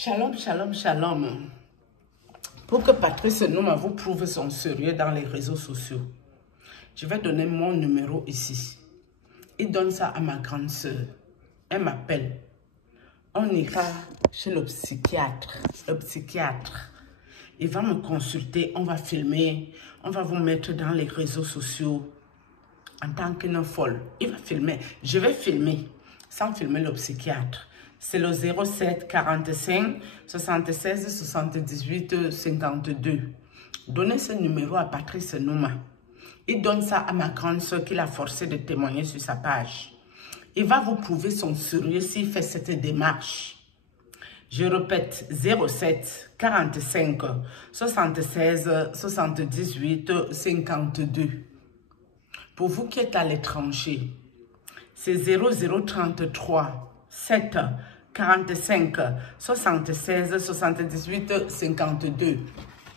Shalom, shalom, shalom. Pour que Patrice Nouma vous prouve son sérieux dans les réseaux sociaux, je vais donner mon numéro ici. Il donne ça à ma grande soeur. Elle m'appelle. On ira chez le psychiatre. Le psychiatre, il va me consulter, on va filmer, on va vous mettre dans les réseaux sociaux en tant qu'une folle. Il va filmer. Je vais filmer sans filmer le psychiatre. C'est le 07 45 76 78 52. Donnez ce numéro à Patrice Nouma. Il donne ça à ma grande soeur qui l'a forcé de témoigner sur sa page. Il va vous prouver son sérieux s'il fait cette démarche. Je répète, 07 45 76 78 52. Pour vous qui êtes à l'étranger, c'est 0033 7 45 76 78 52.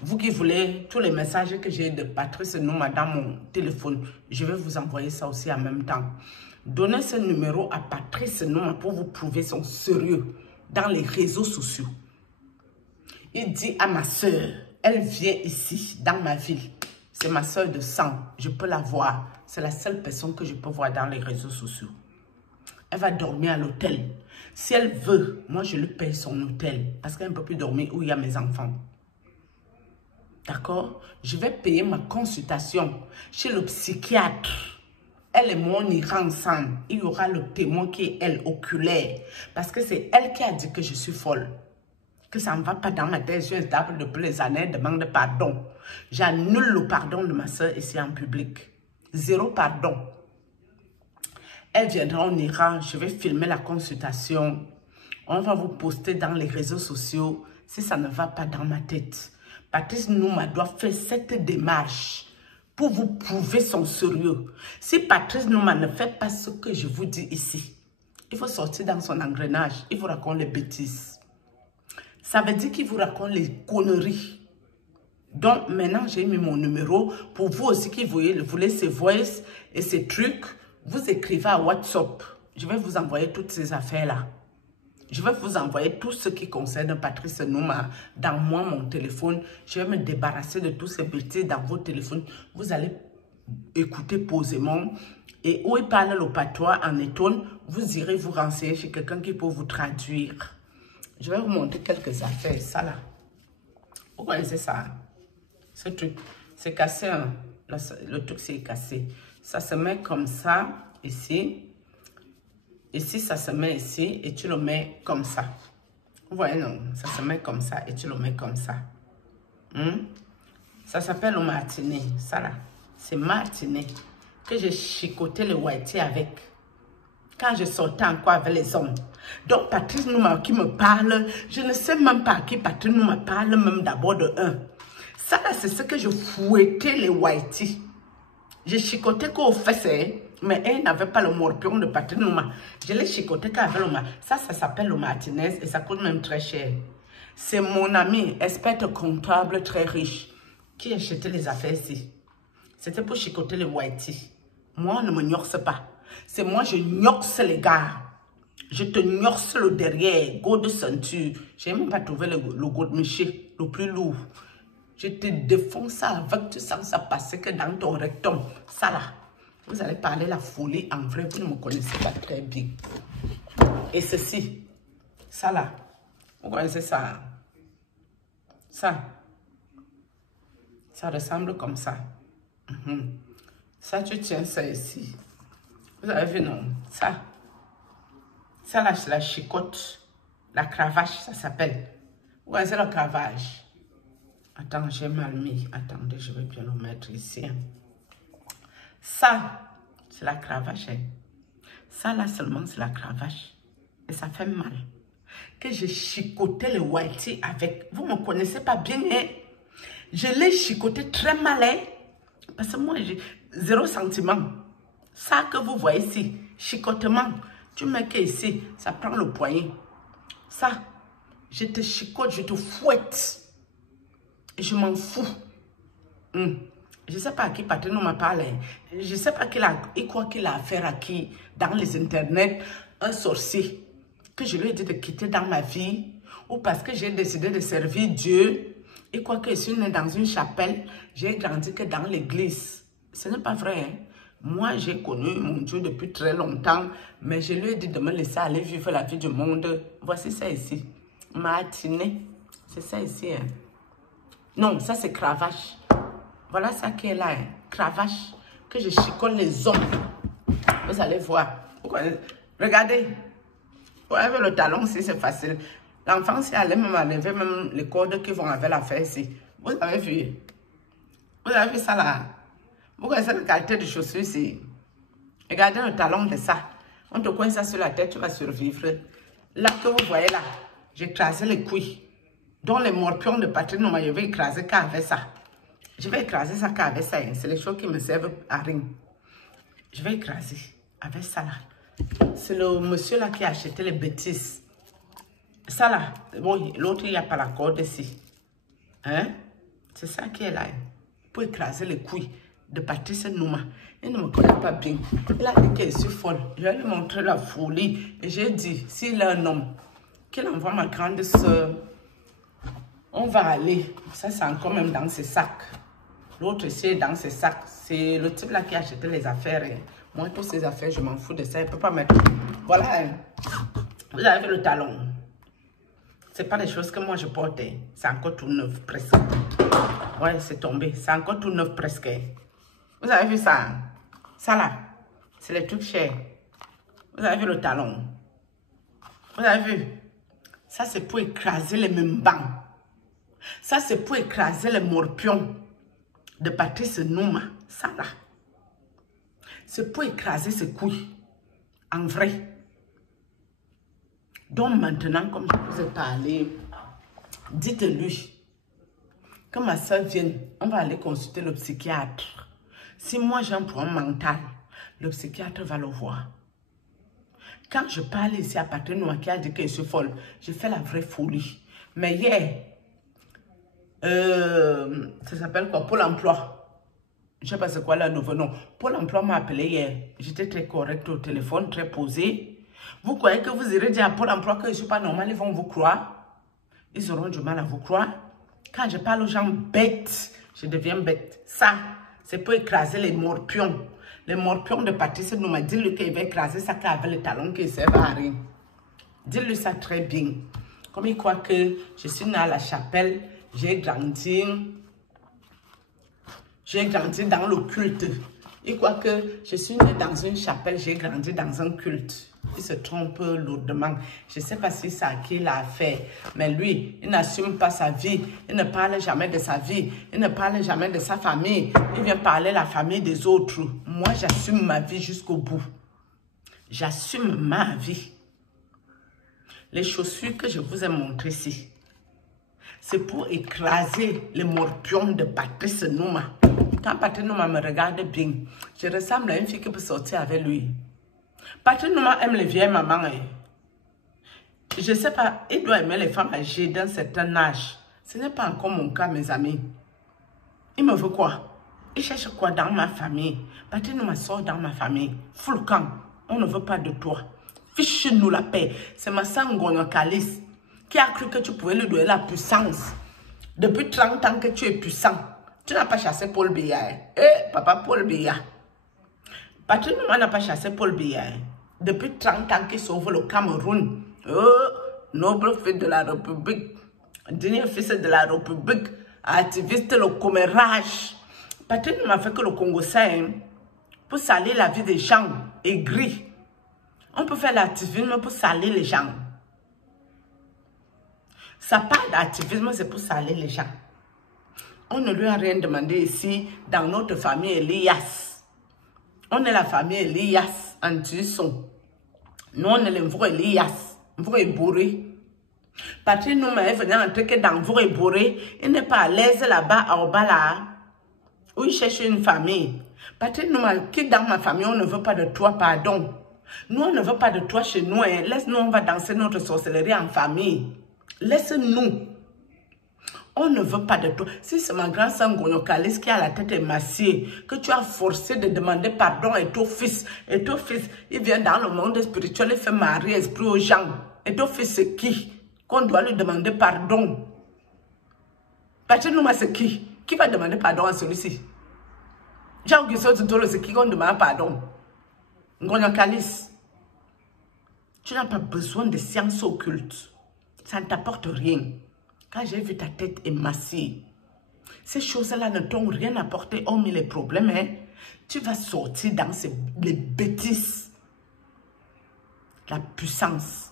Vous qui voulez tous les messages que j'ai de Patrice Nouma dans mon téléphone, je vais vous envoyer ça aussi en même temps. Donnez ce numéro à Patrice Nouma pour vous prouver son sérieux dans les réseaux sociaux. Il dit à ma soeur, elle vient ici dans ma ville. C'est ma soeur de sang, je peux la voir. C'est la seule personne que je peux voir dans les réseaux sociaux. Elle va dormir à l'hôtel. Si elle veut, moi je lui paye son hôtel parce qu'elle ne peut plus dormir où il y a mes enfants. D'accord? Je vais payer ma consultation chez le psychiatre. Elle et moi, on ira ensemble. Il y aura le témoin qui est elle, oculaire. Parce que c'est elle qui a dit que je suis folle. Que ça ne va pas dans ma tête. Je suis instable depuis les années. Demande pardon. J'annule le pardon de ma soeur ici en public. Zéro pardon. Elle viendra, on ira. Je vais filmer la consultation. On va vous poster dans les réseaux sociaux si ça ne va pas dans ma tête. Patrice Nouma doit faire cette démarche pour vous prouver son sérieux. Si Patrice Nouma ne fait pas ce que je vous dis ici, il faut sortir dans son engrenage. Il vous raconte les bêtises. Ça veut dire qu'il vous raconte les conneries. Donc maintenant, j'ai mis mon numéro. Pour vous aussi qui voulez ces voices et ces trucs, vous écrivez à WhatsApp. Je vais vous envoyer toutes ces affaires-là. Je vais vous envoyer tout ce qui concerne Patrice Nouma dans mon téléphone. Je vais me débarrasser de tous ces bêtises dans vos téléphones. Vous allez écouter posément. Et où il parle le patois en étonne, vous irez vous renseigner chez quelqu'un qui peut vous traduire. Je vais vous montrer quelques affaires. Ça là. Vous connaissez ça? Ce truc. C'est cassé. Hein? Le truc c'est cassé. Ça se met comme ça, ici. Ici, ça se met ici et tu le mets comme ça. Vous voyez, non? Ça se met comme ça et tu le mets comme ça. Ça s'appelle le martinet. Ça là, c'est martinet que j'ai chicoté le whitey avec. Quand je sortais encore avec les hommes. Donc, Patrice Nouma qui me parle, je ne sais même pas à qui Patrice Nouma parle, même d'abord de un. Ça là, c'est ce que je fouettais les whitey. J'ai chicoté qu'au fesses. Mais elle n'avait pas le morpion de Patrice Nouma. Je l'ai chicoté qu'avec le martinet. Ça s'appelle le martinez et ça coûte même très cher. C'est mon ami, expert comptable très riche, qui achetait les affaires ici. C'était pour chicoter les whitey. Moi, on ne me gnorce pas. C'est moi, je gnorce les gars. Je te gnorce le derrière, go de ceinture. Je n'ai même pas trouvé le go de Miché, le plus lourd. Je te défonce ça avec, tu sens ça passer que dans ton rectum. Ça là. Vous allez parler la folie en vrai, vous ne me connaissez pas très bien. Et ceci, ça là, vous connaissez ça? Ça ressemble comme ça. Ça, tu tiens ça ici. Vous avez vu, non? Ça là, c'est la chicote, la cravache, ça s'appelle. Vous connaissez la cravache? Attends, j'ai mal mis. Attendez, je vais bien le mettre ici. Ça, c'est la cravache. Ça, là seulement, c'est la cravache. Et ça fait mal. Que j'ai chicoté le whitey avec. Vous ne me connaissez pas bien, hein? Je l'ai chicoté très mal, hein? Parce que moi, j'ai 0 sentiment. Ça que vous voyez ici, chicotement. Tu mets que ici, ça prend le poignet. Ça, je te chicote, je te fouette. Et je m'en fous. Je ne sais pas à qui Patrice Nouma parle. Je ne sais pas il croit qu'il a affaire à qui dans les internets. Un sorcier que je lui ai dit de quitter dans ma vie. ou parce que j'ai décidé de servir Dieu, et quoi que je suis née dans une chapelle, j'ai grandi que dans l'église. Ce n'est pas vrai. Hein? Moi, j'ai connu mon Dieu depuis très longtemps, mais je lui ai dit de me laisser aller vivre la vie du monde. Voici ça ici. Matinée. C'est ça ici. Hein? Non, ça c'est cravache. Voilà ça qui est là. Hein? Cravache. Que je chicole les hommes. Vous allez voir. Regardez. Vous avez le talon ici, c'est facile. L'enfant, si elle même enlever même les cordes qui vont avec la faire ici. Vous avez vu? Vous avez vu ça là? Vous connaissez la qualité de chaussures ici? Regardez le talon de ça. On te coince ça sur la tête, tu vas survivre. Là que vous voyez là, j'ai écrasé les couilles. Donc les morpions de Patrick Numa, je vais écraser qu'avec ça. Je vais écraser ça qu'avec ça. C'est les choses qui me servent à rien. Je vais écraser avec ça là. C'est le monsieur là qui a acheté les bêtises. Ça là, bon, l'autre il n'y a pas la corde ici. Hein? C'est ça qui est là. Pour écraser les couilles de Patrice Numa. Il ne me connaît pas bien. Il a dit que je suis folle. Je vais lui montrer la folie. Et j'ai dit, s'il est un homme, qu'il envoie ma grande soeur. On va aller. Ça, c'est encore même dans ses sacs. L'autre ici est dans ses sacs. C'est le type là qui a acheté les affaires. Moi, toutes ces affaires, je m'en fous de ça. Il ne peut pas mettre. Voilà. Vous avez le talon. Ce n'est pas des choses que moi je porte. C'est encore tout neuf presque. Ouais, c'est tombé. C'est encore tout neuf presque. Vous avez vu ça? Ça là, c'est les trucs chers. Vous avez vu le talon? Vous avez vu? Ça, c'est pour écraser les membans. Ça, c'est pour écraser les morpions de Patrice Numa. Ça là. C'est pour écraser ses couilles. En vrai. Donc maintenant, comme je vous ai parlé, dites-lui que ma soeur vienne, on va aller consulter le psychiatre. Si moi j'ai un problème mental, le psychiatre va le voir. Quand je parle ici à Patrick Numa qui a dit que je suis folle, je fais la vraie folie. Mais hier, ça s'appelle quoi? Pôle emploi. Je ne sais pas c'est quoi le nouveau nom. Pôle emploi m'a appelé hier. J'étais très correcte au téléphone, très posée. Vous croyez que vous irez dire à Pôle emploi que je ne suis pas normale, ils vont vous croire? Ils auront du mal à vous croire. Quand je parle aux gens bêtes, je deviens bête. Ça, c'est pour écraser les morpions. Les morpions de Patrice Numa. Dis-lui qu'il va écraser ça avec les talons qui ne servent à rien. Dis-lui ça très bien. Comme il croit que je suis née à la chapelle, j'ai grandi dans le culte. Il croit que je suis née dans une chapelle, j'ai grandi dans un culte. Il se trompe lourdement. Je ne sais pas si c'est à qui il a affaire. Mais lui, il n'assume pas sa vie. Il ne parle jamais de sa vie. Il ne parle jamais de sa famille. Il vient parler de la famille des autres. Moi, j'assume ma vie jusqu'au bout. J'assume ma vie. Les chaussures que je vous ai montrées ici, c'est pour écraser les morpions de Patrice Numa. Quand Patrice Numa me regarde bien, je ressemble à une fille qui peut sortir avec lui. Patrice Numa aime les vieilles mamans. Je ne sais pas, il doit aimer les femmes âgées d'un certain âge. Ce n'est pas encore mon cas, mes amis. Il me veut quoi? Il cherche quoi dans ma famille? Patrice Numa sort dans ma famille. Foulcan, on ne veut pas de toi. Fiche-nous la paix. C'est ma sangogne calice qui a cru que tu pouvais lui donner la puissance. Depuis 30 ans que tu es puissant. Tu n'as pas chassé Paul Biya. Papa Paul Biya. Patrick Numa n'a pas chassé Paul Biya. Depuis 30 ans qu'il sauve le Cameroun. Noble fils de la République. Digne fils de la République. Activiste le commérage. Patrick Numa fait que le Congo sait pour salir la vie des gens aigris. On peut faire l'activisme pour salir les gens. Ça part d'activisme, c'est pour salir les gens. On ne lui a rien demandé ici, dans notre famille Elias. On est la famille Elias en Tucson. Nous, on est les vrais Elias, vrais bourrés. Patrick Numa est venu entrer que dans vrais bourrés. Il n'est pas à l'aise là-bas, à Obala, où il cherche une famille. Patrick Numa, qui dans ma famille, on ne veut pas de toi, pardon. Nous, on ne veut pas de toi chez nous. Hein. Laisse-nous, on va danser notre sorcellerie en famille. Laisse-nous. On ne veut pas de toi. Si c'est ma grande sœur Ngonokalis qui a la tête émaciée, que tu as forcé de demander pardon à ton fils, et ton fils, il vient dans le monde spirituel, il fait marier esprit aux gens. Et ton fils, c'est qui? qu'on doit lui demander pardon. Patrice Nouma, c'est qui? Qui va demander pardon à celui-ci? Jean-Auguste Tutolo, c'est qui qu'on demande pardon? Ngonya Kalis. Tu n'as pas besoin de sciences occultes. Ça ne t'apporte rien. Quand j'ai vu ta tête émaciée, ces choses-là ne t'ont rien apporté, hormis les problèmes. Hein? Tu vas sortir dans les bêtises. La puissance.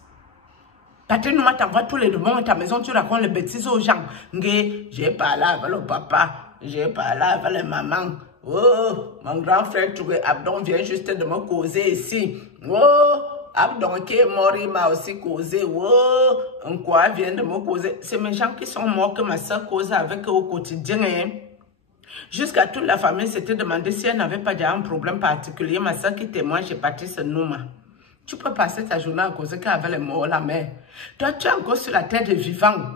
Patrice Nouma t'envoie tous les démons à ta maison, tu racontes les bêtises aux gens. J'ai parlé avec le papa, j'ai parlé avec la maman. Oh, mon grand frère Abdon vient juste de me causer ici. Oh, Abdon qui est mort, il m'a aussi causé. Oh, quoi vient de me causer. C'est mes gens qui sont morts que ma soeur cause avec eux au quotidien. Hein? Jusqu'à toute la famille s'était demandé si elle n'avait pas déjà un problème particulier. Ma soeur qui témoigne chez Patrice Nouma. Tu peux passer ta journée à causer qu'avec les morts, la mère. Toi, tu es encore sur la terre des vivants.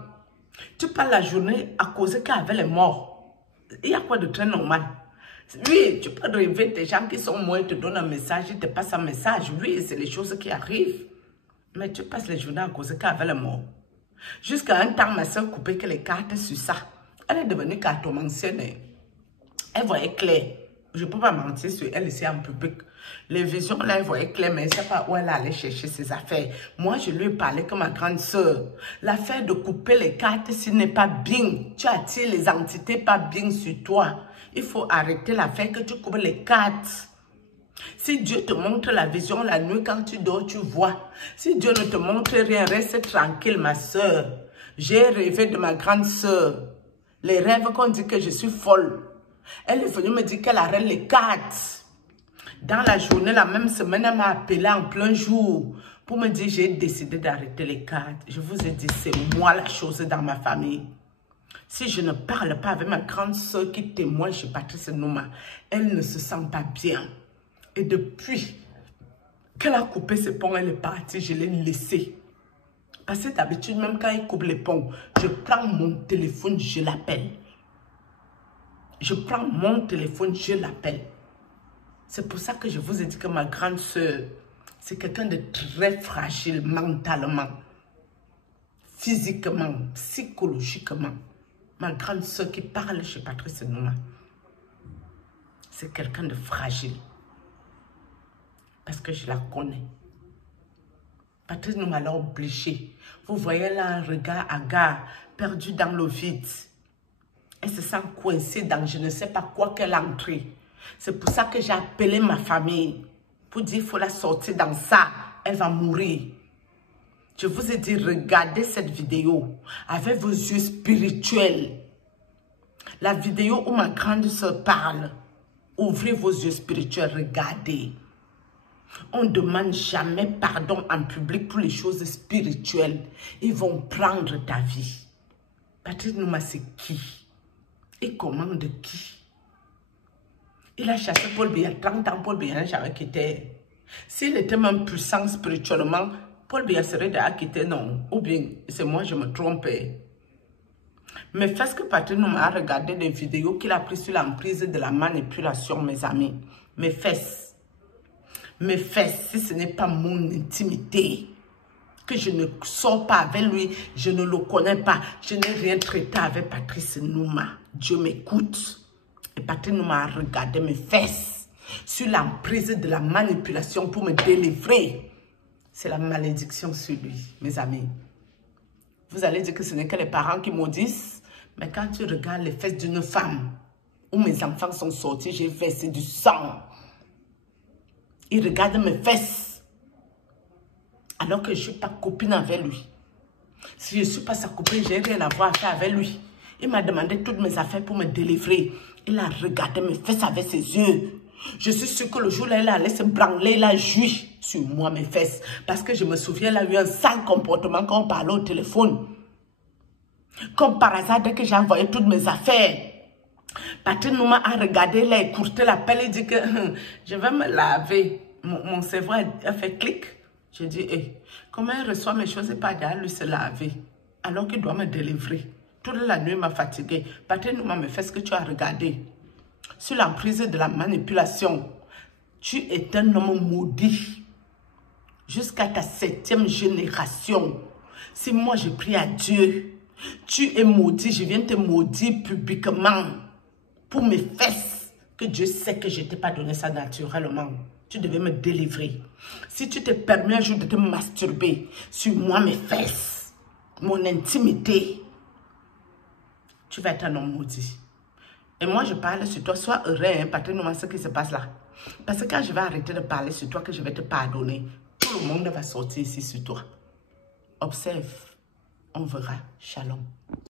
Tu passes la journée à causer qu'avec les morts. Il y a quoi de très normal? Oui, tu peux rêver des gens qui sont morts, ils te donnent un message, ils te passent un message. Oui, c'est les choses qui arrivent. Mais tu passes les journées à causer qu'avec les morts. Jusqu'à un temps, ma soeur coupait que les cartes sur ça. Elle est devenue cartomancienne. Elle voyait clair. Je ne peux pas mentir sur elle ici en public. Les visions, là, elle voyait clair, mais elle ne sait pas où elle allait chercher ses affaires. Moi, je lui ai parlé comme ma grande soeur. L'affaire de couper les cartes, ce n'est pas bien. Tu attires les entités pas bien sur toi. Il faut arrêter l'affaire que tu coupes les cartes. Si Dieu te montre la vision la nuit, quand tu dors, tu vois. Si Dieu ne te montre rien, reste tranquille, ma soeur. J'ai rêvé de ma grande soeur. Les rêves qu'on dit que je suis folle. Elle est venue me dire qu'elle arrête les cartes. Dans la journée, la même semaine, elle m'a appelé en plein jour pour me dire j'ai décidé d'arrêter les cartes. Je vous ai dit, c'est moi la chose dans ma famille. Si je ne parle pas avec ma grande soeur qui témoigne chez Patrice Nouma, elle ne se sent pas bien. Et depuis qu'elle a coupé ses ponts, elle est partie, je l'ai laissée. Parce que d'habitude, même quand elle coupe les ponts, je prends mon téléphone, je l'appelle. Je prends mon téléphone, je l'appelle. C'est pour ça que je vous ai dit que ma grande soeur, c'est quelqu'un de très fragile mentalement, physiquement, psychologiquement. Ma grande soeur qui parle chez Patrice Nouma, c'est quelqu'un de fragile. Parce que je la connais. Patrice Nouma l'a obligée. Vous voyez là un regard hagard, perdu dans le vide. Elle se sent coincée dans je ne sais pas quoi qu'elle a entré. C'est pour ça que j'ai appelé ma famille. Pour dire qu'il faut la sortir dans ça. Elle va mourir. Je vous ai dit, regardez cette vidéo avec vos yeux spirituels. La vidéo où ma grande soeur parle. Ouvrez vos yeux spirituels, regardez. On ne demande jamais pardon en public pour les choses spirituelles. Ils vont prendre ta vie. Patrice Nouma, c'est qui? Il commande qui? Il a chassé Paul Biya 30 ans, Paul Biya n'a jamais quitté. S'il était même puissant spirituellement, Paul Biya serait déjà quitté, non? Ou bien, c'est moi, je me trompais. Mais faites que Patrice Nouma a regardé des vidéos qu'il a prises sur l'emprise de la manipulation, mes amis. Mes fesses, si ce n'est pas mon intimité, que je ne sors pas avec lui, je ne le connais pas, je n'ai rien traité avec Patrice Nouma. Dieu m'écoute. Et Patrice Nouma a regardé mes fesses sur l'emprise de la manipulation pour me délivrer. C'est la malédiction sur lui, mes amis. Vous allez dire que ce n'est que les parents qui maudissent, mais quand tu regardes les fesses d'une femme, où mes enfants sont sortis, j'ai versé du sang. Il regarde mes fesses, alors que je ne suis pas copine avec lui. Si je ne suis pas sa copine, je n'ai rien à voir à faire avec lui. Il m'a demandé toutes mes affaires pour me délivrer. Il a regardé mes fesses avec ses yeux. Je suis sûre que le jour-là, il allait se branler, il a joui sur moi, mes fesses. Parce que je me souviens, il a eu un sale comportement quand on parlait au téléphone. Comme par hasard, dès que j'ai envoyé toutes mes affaires, Patrice Nouma a regardé, il a écourté la pelle, il dit que je vais me laver. Mon cerveau a fait clic. J'ai dit, hey, comment il reçoit mes choses et pas d'aller lui se laver, alors qu'il doit me délivrer. Toute la nuit m'a fatigué. Patrice Nouma me fait ce que tu as regardé. Sur l'emprise de la manipulation, tu es un homme maudit. Jusqu'à ta 7e génération. Si moi je prie à Dieu, tu es maudit, je viens te maudire publiquement pour mes fesses, que Dieu sait que je ne t'ai pas donné ça naturellement. Tu devais me délivrer. Si tu te permets un jour de te masturber sur moi, mes fesses, mon intimité, tu vas être un homme maudit. Et moi, je parle sur toi. Sois heureux, hein, partage-moi ce qui se passe là. Parce que quand je vais arrêter de parler sur toi, que je vais te pardonner, tout le monde va sortir ici sur toi. Observe. On verra. Shalom.